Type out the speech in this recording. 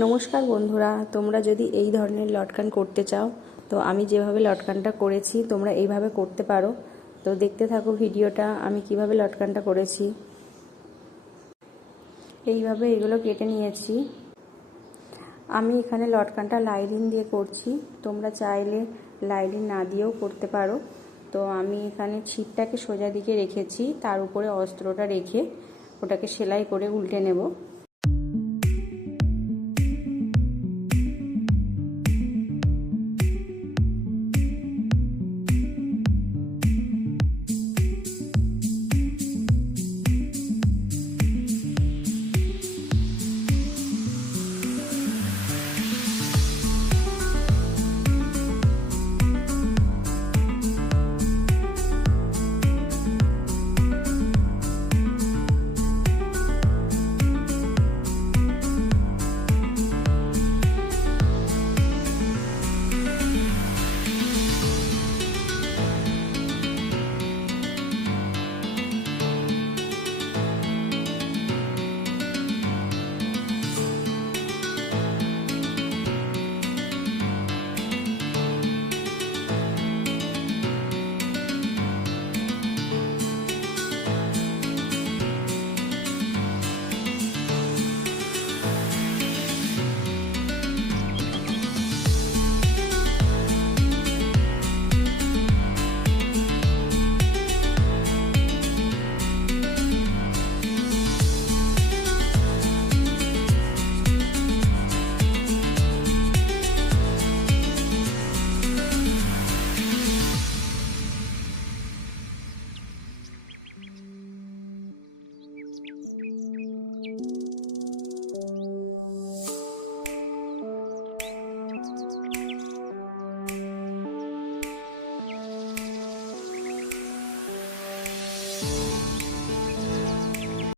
নমস্কার বন্ধুরা, তোমরা যদি এই ধরনের লটকান করতে চাও তো আমি যেভাবে লটকানটা করেছি তোমরা এইভাবে করতে পারো। তো দেখতে থাকো ভিডিওটা আমি কিভাবে লটকানটা করেছি। এইভাবে এগুলো কেটে নিয়েছি। আমি এখানে লটকানটা লাইনিং দিয়ে করছি, তোমরা চাইলে লাইনিং না দিয়েও করতে পারো। তো আমি এখানে ছিপটাকে সোজা দিকে রেখেছি, তার উপরে অস্ত্রটা রেখে ওটাকে সেলাই করে উল্টে নেব।